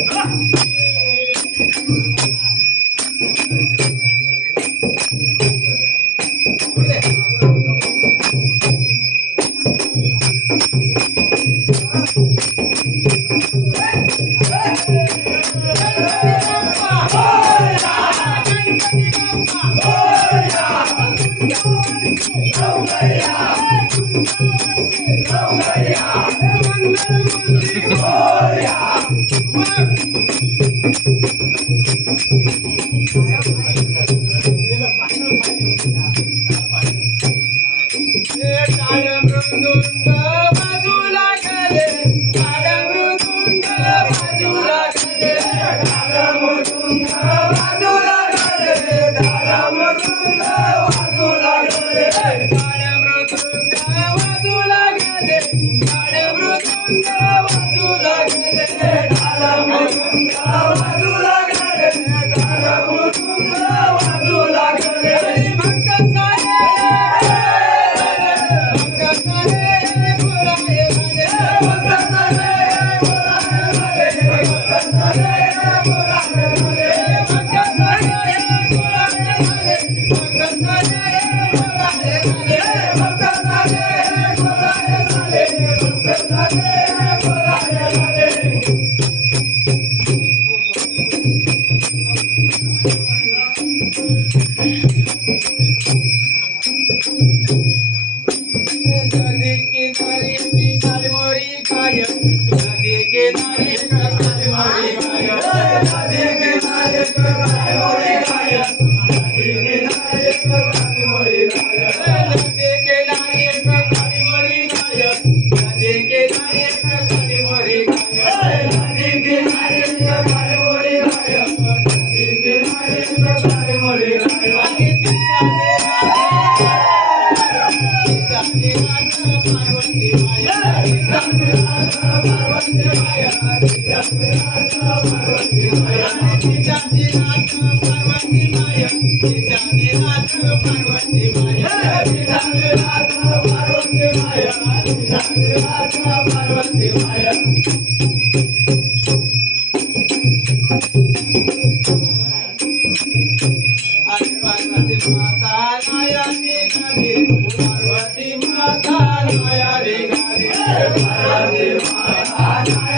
Oh, yeah. Thank you. Yes, I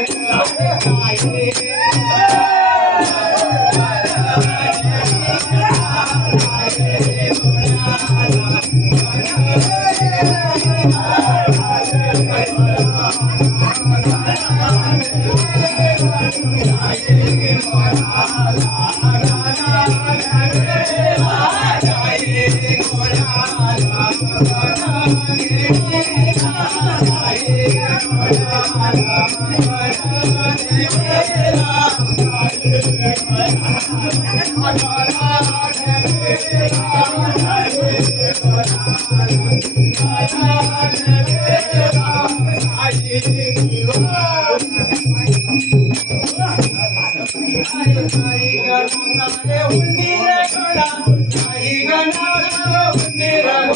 Tiger,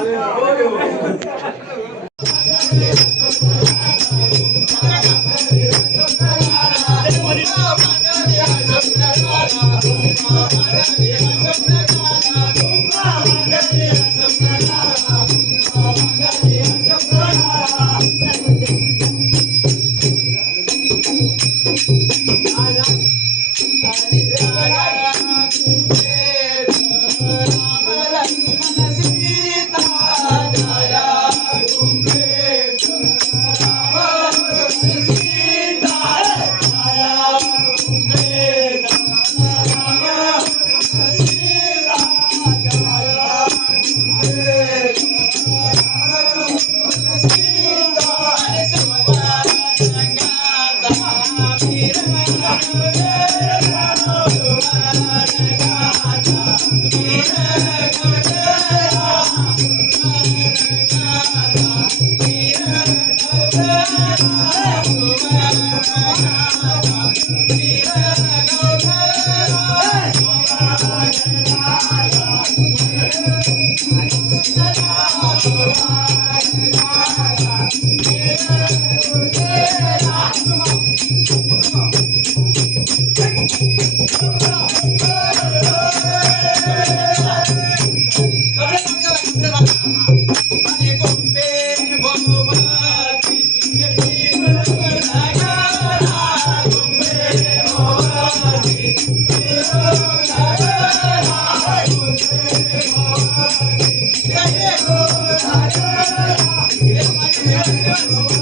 Yeah. Thank you.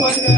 Thank you.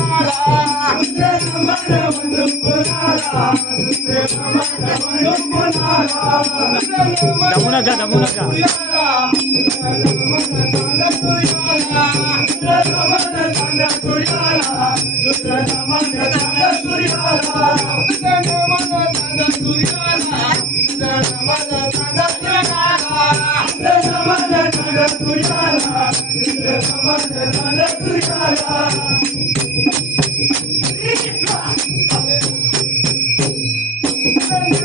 দাবো না